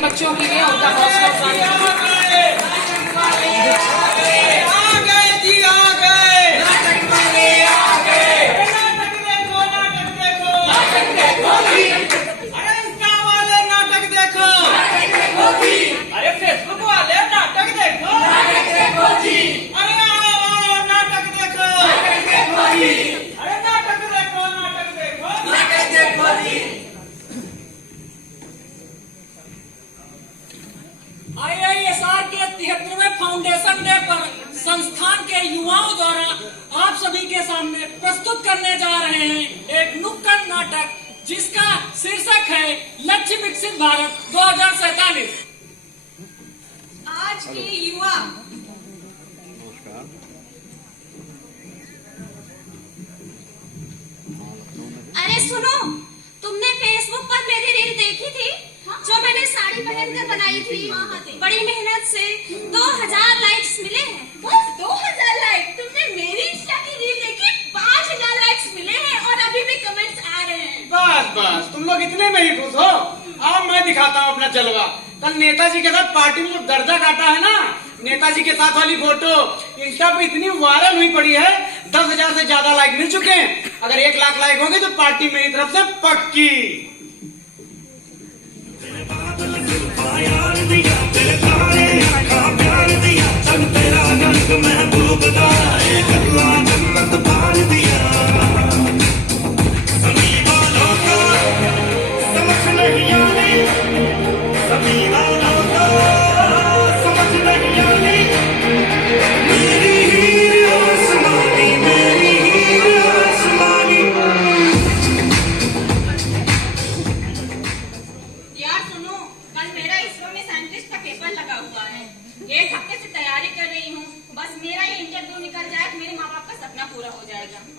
बच्चों के लिए उनका हौसला IISR के 73वें फाउंडेशन डे पर संस्थान के युवाओं द्वारा आप सभी के सामने प्रस्तुत करने जा रहे हैं एक नुक्कड़ नाटक जिसका शीर्षक है लक्ष्य विकसित भारत 2047। आज के युवा अरे सुनो, तुमने फेसबुक पर मेरी रील देखी थी? जो मैंने साड़ी पहनकर बनाई थी। बड़ी मेहनत से 2000 लाइक्स मिले हैं। बस 2000 लाइक? तुमने मेरी इंस्टा की रील देखी? 5000 लाइक्स मिले हैं और अभी भी कमेंट्स आ रहे हैं। बस तुम लोग इतने में ही खुश हो। अब मैं दिखाता हूँ अपना जलवा। कल नेताजी के साथ पार्टी में जो दर्जा काटा है ना, नेताजी के साथ वाली फोटो इंस्टा पे इतनी वायरल हुई पड़ी है, 10,000 से ज्यादा लाइक मिल चुके हैं। अगर 1 लाख लाइक होंगे तो पार्टी मेरी तरफ से पक्की।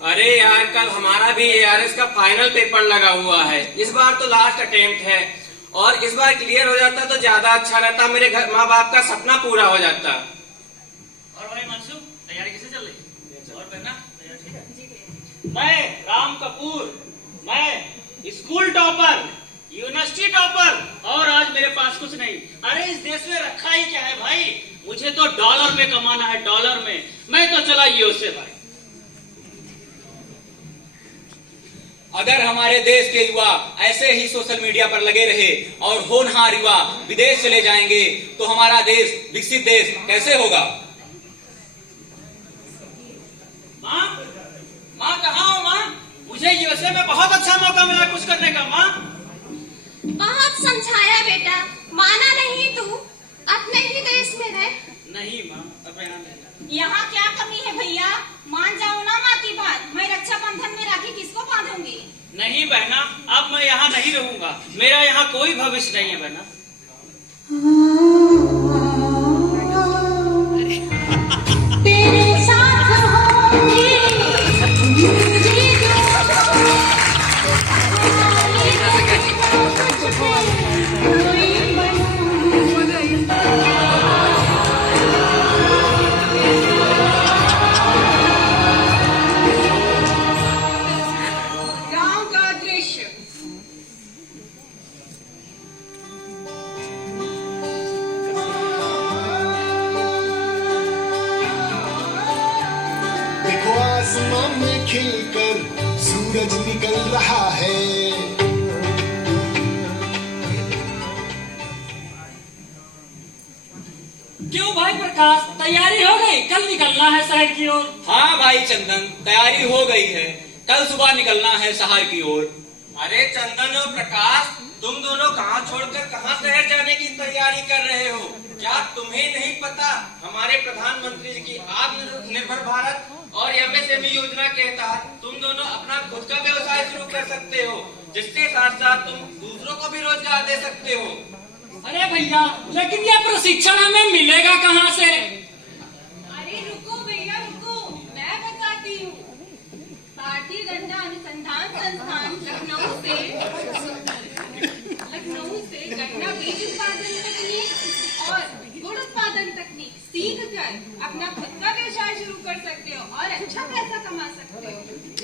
अरे यार, कल हमारा भी ARS का फाइनल पेपर लगा हुआ है। इस बार तो लास्ट अटेम्प्ट है और इस बार क्लियर हो जाता तो ज्यादा अच्छा रहता। मेरे घर माँ बाप का सपना पूरा हो जाता। और भाई मंसूर, तैयारी कैसे चल रही? और बहना तैयार ठीक है? मैं राम कपूर, मैं स्कूल टॉपर, यूनिवर्सिटी टॉपर और आज मेरे पास कुछ नहीं। अरे इस देश में रखा ही क्या है भाई? मुझे तो डॉलर में कमाना है, डॉलर में। मैं तो चला यूएसए भाई। अगर हमारे देश के युवा ऐसे ही सोशल मीडिया पर लगे रहे और होनहार युवा विदेश चले जाएंगे तो हमारा देश विकसित देश कैसे होगा? माँ कहाँ हो माँ? मुझे यूएसए में बहुत अच्छा मौका मिला कुछ करने का। माँ बहुत समझाया बेटा, माना नहीं तू। अपने ही देश में रह। नहीं माँ, अब यहाँ क्या कमी है भैया? मान जाओ ना माँ की बात। मैं रक्षाबंधन में राखी किसको बांधूंगी? नहीं बहना, अब मैं यहाँ नहीं रहूंगा। मेरा यहाँ कोई भविष्य नहीं है बहना। तेरे साथ होंगे आसमान में खिलकर सूरज निकल रहा है। क्यों भाई प्रकाश, तैयारी हो गई? कल निकलना है शहर की ओर। हाँ भाई चंदन, तैयारी हो गई है। कल सुबह निकलना है शहर की ओर। अरे चंदन और प्रकाश, तुम दोनों कहाँ छोड़कर कहाँ शहर जाने की तैयारी कर रहे हो? क्या तुम्हें नहीं पता हमारे प्रधानमंत्री जी की आत्मनिर्भर भारत और MSME योजना के तहत तुम दोनों अपना खुद का व्यवसाय शुरू कर सकते हो, जिसके साथ साथ तुम दूसरों को भी रोजगार दे सकते हो। अरे भैया, लेकिन यह प्रशिक्षण हमें मिलेगा कहाँ से? अरे रुको भैया रुको, मैं बताती हूँ। भारतीय गन्ना अनुसंधान संस्थान लखनऊ से गन्ना बीज उत्पादन तकनीक और गुड़ उत्पादन तकनीक सीख कर अपना खुद का व्यवसाय शुरू कर सकते हो और अच्छा पैसा कमा सकते हो।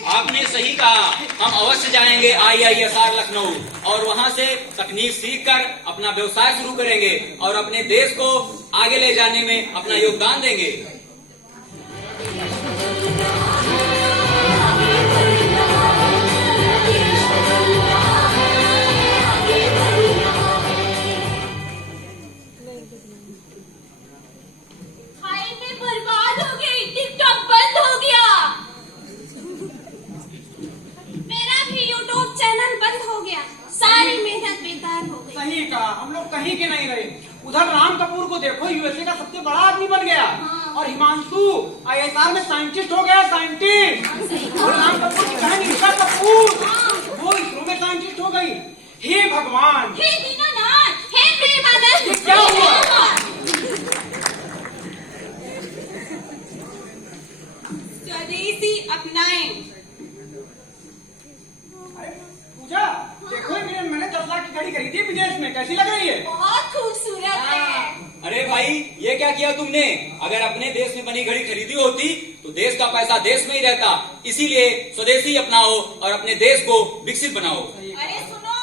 आपने सही कहा, हम अवश्य जाएंगे IISR लखनऊ और वहां से तकनीक सीखकर अपना व्यवसाय शुरू करेंगे और अपने देश को आगे ले जाने में अपना योगदान देंगे। हाय मैं बर्बाद हो गई, टिकटॉक बंद हो गया। मेरा भी यूट्यूब चैनल बंद हो गया, सारी मेहनत बेकार हो गई। सही कहा, हम लोग कहीं के नहीं रहे। उधर राम कपूर को देखो, USA का सबसे बड़ा आदमी बन गया। और हिमांशु ISR में साइंटिस्ट हो गया, साइंटिस्ट। और राम कपूर की बहन ईशा कपूर, वो इसरो में साइंटिस्ट हो गई। हे भगवान, हे दीनानाथ, हे प्रेमानंद, ये क्या हुआ? स्वदेशी अपनाएं। अरे पूजा, देखो मैंने 10 लाख की गाड़ी खरीदी है विदेश में, कैसी लग रही है? बहुत खूबसूरत है। अरे भाई, ये क्या किया तुमने? अगर अपने देश में बनी घड़ी खरीदी होती तो देश का पैसा देश में ही रहता। इसीलिए स्वदेशी अपनाओ और अपने देश को विकसित बनाओ। अरे सुनो,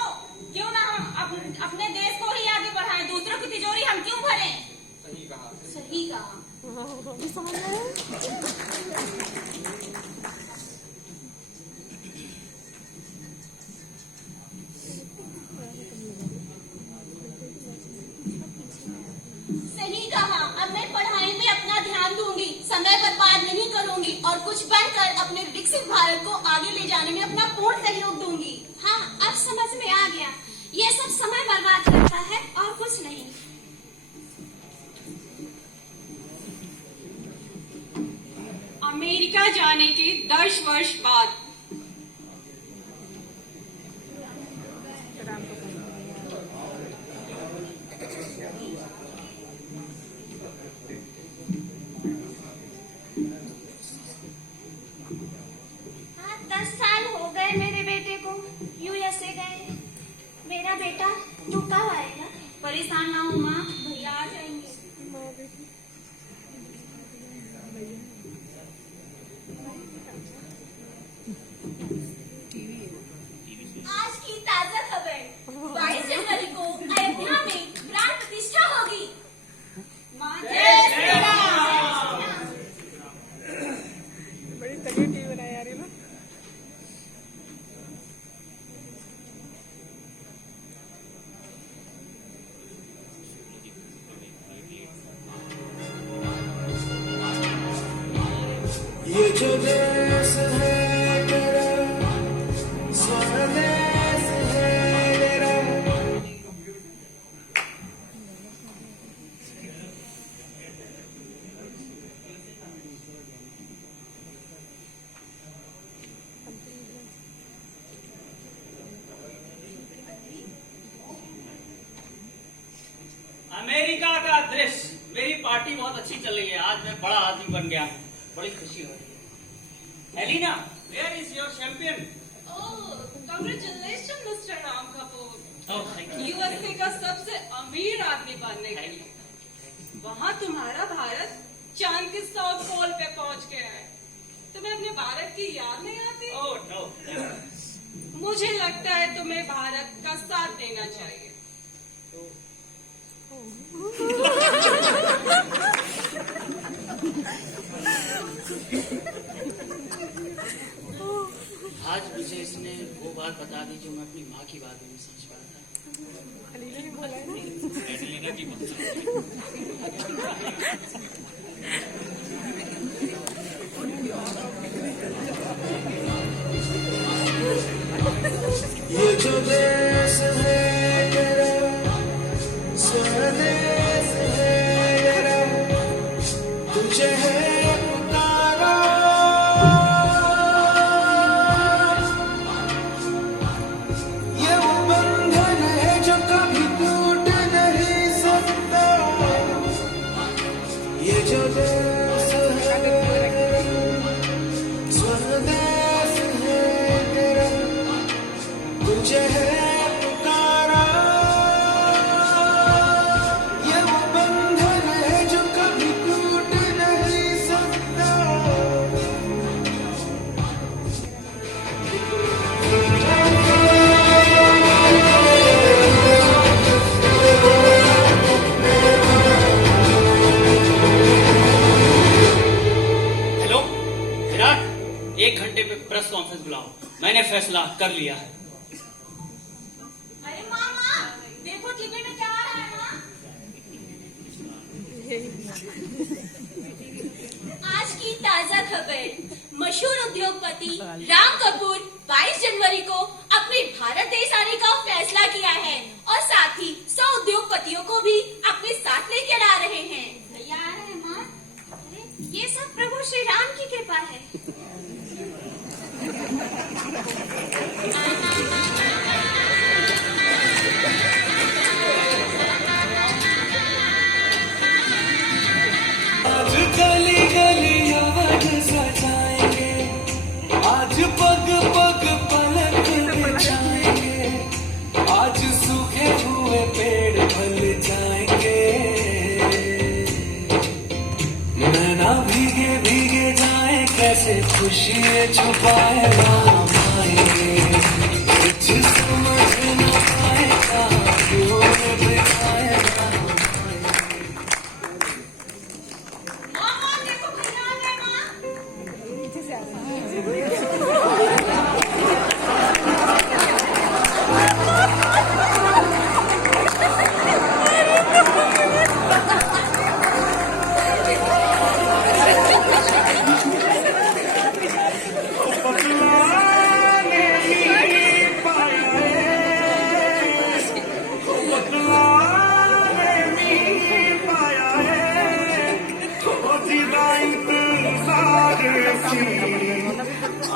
क्यों ना हम अपने देश को ही आगे बढ़ाएं, दूसरों की तिजोरी हम क्यों भरें? सही कहा। सही कहा। सही कहा। अब मैं पढ़ाई में अपना ध्यान दूंगी, समय बर्बाद नहीं करूंगी और कुछ बनकर अपने विकसित भारत को आगे ले जाने में अपना पूर्ण सहयोग दूंगी। हाँ, अब समझ में आ गया, ये सब समय बर्बाद करता है और कुछ नहीं। अमेरिका जाने के 10 वर्ष बाद हाँ, 10 साल हो गए मेरे बेटे को USA गए। मेरा बेटा तू कब आएगा? परेशान ना हो माँ, भैया आ जाएंगे। आज की ताजा खबर, 22 जनवरी को अयोध्या में प्राण प्रतिष्ठा होगी। माँ जय श्री राम। बड़ी तगड़ी टीवी बनाई यार ये लोग। ये जो देश है तेरा, स्वदेश है तेरा। अमेरिका का दृश्य, मेरी पार्टी बहुत अच्छी चल रही है। आज मैं बड़ा आदमी बन गया, बड़ी खुशी हो रही है। Elina, where is your champion? Congratulation mister Ram Kapoor, oh thank you. USA का सबसे अमीर आदमी बनने के लिए। वहाँ तुम्हारा भारत चांद के साउथ पोल पे पहुँच गया है। तुम्हें अपने भारत की याद नहीं आती? ओह नो, मुझे लगता है तुम्हें भारत का साथ देना चाहिए। आज मुझे इसने वो बात बता दी जो मैं अपनी माँ की बात में समझ पाया था। अलीना ने बोला है ना। एलिना की ये जो देश है तेरा, स्वदेश है तेरा। तुझे है पुकारा, ये वो बंधन है जो कभी टूट नहीं सकता। ये जो देश ऑफिस बुलाओ, मैंने फैसला कर लिया है। अरे मामा, देखो टीवी में क्या आ रहा है माँ? आज की ताजा खबर, मशहूर उद्योगपति राम कपूर 22 जनवरी को अपने भारत देश आने का फैसला किया है और साथ ही 100 उद्योगपतियों को भी अपने साथ लेकर आ रहे हैं। भैया आ रहे हैं माँ? अरे ये सब प्रभु श्री राम की कृपा है। आज गली गली अवध सजाएंगे, आज पग पग पलक बिछाएंगे, आज सूखे हुए पेड़ फल जाएंगे, नैना भीगे भीगे जाए कैसे खुशी छुपाए राम आएंगे, कुछ समझ न आएगा क्यों बिठाए राम। मामा देखो भैया आ गए माँ। नीचे से आ रहा है।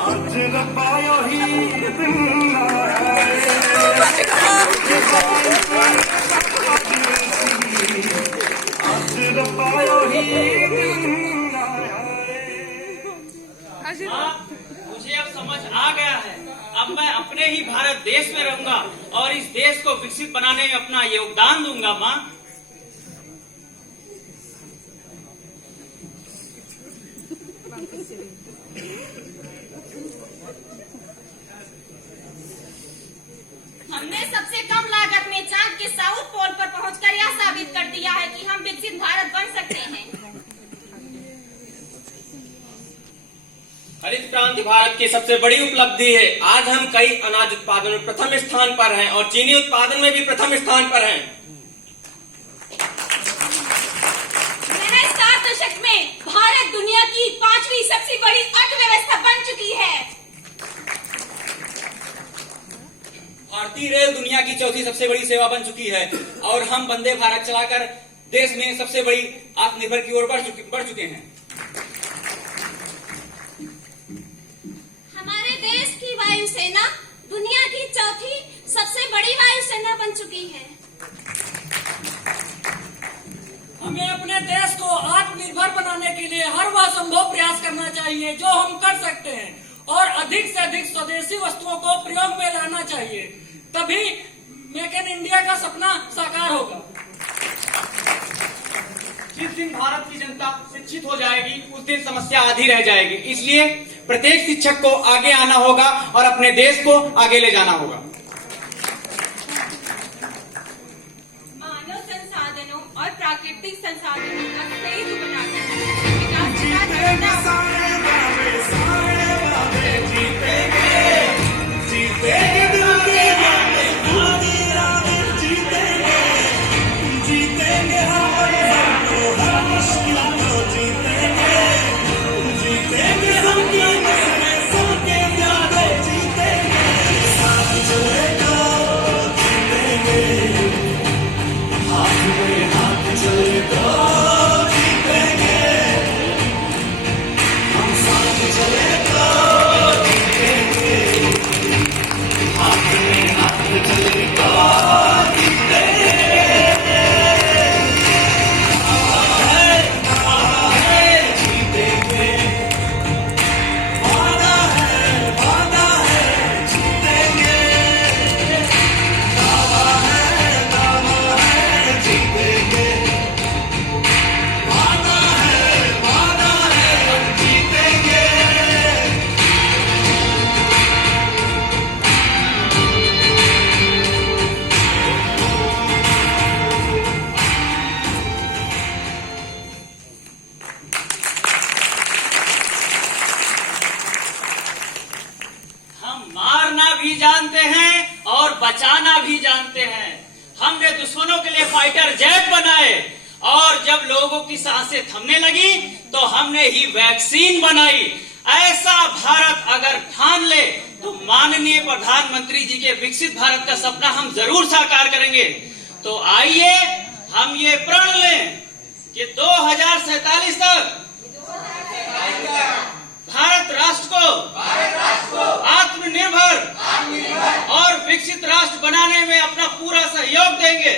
आज रबायो ही दिन आए, आज रबायो ही दिन आए। हाँ, मुझे अब समझ आ गया है। अब मैं अपने ही भारत देश में रहूंगा और इस देश को विकसित बनाने में अपना योगदान दूंगा माँ। हमने सबसे कम लागत में चांद के साउथ पोल पर पहुंचकर यह साबित कर दिया है कि हम विकसित भारत बन सकते हैं। हरित क्रांति भारत की सबसे बड़ी उपलब्धि है। आज हम कई अनाज उत्पादन में प्रथम स्थान पर हैं और चीनी उत्पादन में भी प्रथम स्थान पर हैं। महज 7 दशक में भारत दुनिया की 5वीं सबसे बड़ी अर्थव्यवस्था बन चुकी है। भारतीय रेल दुनिया की चौथी सबसे बड़ी सेवा बन चुकी है और हम वंदे भारत चलाकर देश में सबसे बड़ी आत्मनिर्भर की ओर बढ़ चुके हैं। हमारे देश की वायुसेना दुनिया की चौथी सबसे बड़ी वायुसेना बन चुकी है। हमें अपने देश को आत्मनिर्भर बनाने के लिए हर वह संभव प्रयास करना चाहिए जो हम कर सकते हैं और अधिक से अधिक स्वदेशी वस्तुओं को प्रयोग में लाना चाहिए, तभी मेक इन इंडिया का सपना साकार होगा। जिस दिन भारत की जनता शिक्षित हो जाएगी उस दिन समस्या आधी रह जाएगी। इसलिए प्रत्येक शिक्षक को आगे आना होगा और अपने देश को आगे ले जाना होगा। मानव संसाधनों और प्राकृतिक संसाधनों का सही बनाकर विकास हमने दुश्मनों के लिए फाइटर जेट बनाए, और जब लोगों की सांसें थमने लगी तो हमने ही वैक्सीन बनाई। ऐसा भारत अगर ठान ले तो माननीय प्रधानमंत्री जी के विकसित भारत का सपना हम जरूर साकार करेंगे। तो आइए हम ये प्रण लें कि 2047 तक भारत राष्ट्र को आत्मनिर्भर और विकसित राष्ट्र बनाने में अपना पूरा सहयोग देंगे।